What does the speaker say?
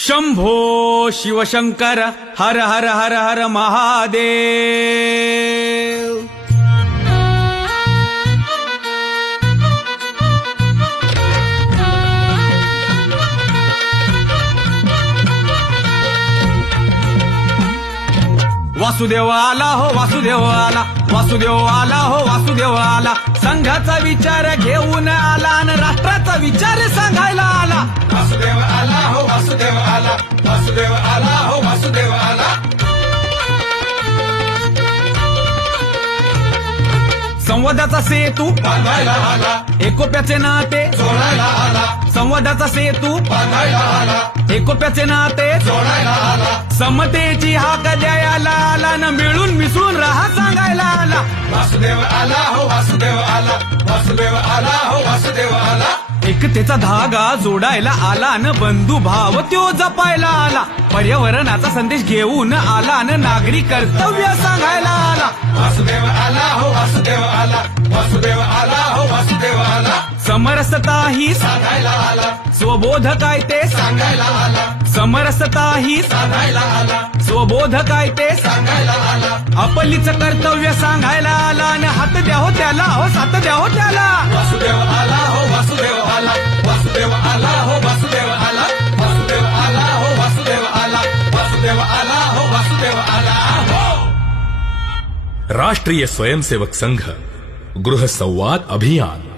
शंभो शिवशंकर हर हर हर हर महादेव। वासुदेव आला हो वासुदेव आला, वासुदेव आला हो वासुदेव आला। संघाचा विचार घेऊन आला आणि राष्ट्राचा विचार सांगायला आला। वासुदेव आला हो वासुदेव आला, वासुदेव आला हो वासुदेव आला। संवादाचा सेतू बांधायला आला, एकोप्याचे नाते जोडायला आला। संवादाचा सेतू बांधायला आला, एकोप्याचे नाते जोडायला आला। समतेची हाक द्यायला आला न मिळून मिसळून राहा सांगायला आला। वासुदेव आला हो वासुदेव आला, वासुदेव आला हो वासुदेव आला। एकतेचा धागा जोडायला आला न बंधू भाव त्यो जपायला आला। पर्यावरणाचा संदेश घेऊन आला न नागरिक कर्तव्य सांगायला आला। वासुदेव आला हो वासुदेव आला, वासुदेव आला हो वासुदेव आला। समरसता ही साधायला आला, स्वबोध काय ते सांगायला आला। समरसता ही साधायला आला, स्वबोध काय ते सांगायला आला। आपलीच कर्तव्य सांगायला आला आणि हात द्या हो त्याला हो साथ द्या हो त्याला। वासुदेव आला हो वासुदेव आला, वासुदेव आला हो वासुदेव आला। वासुदेव आला हो वासुदेव आला, वासुदेव आला हो वासुदेव आला हो। राष्ट्रीय स्वयंसेवक संघ गृह संवाद अभियान।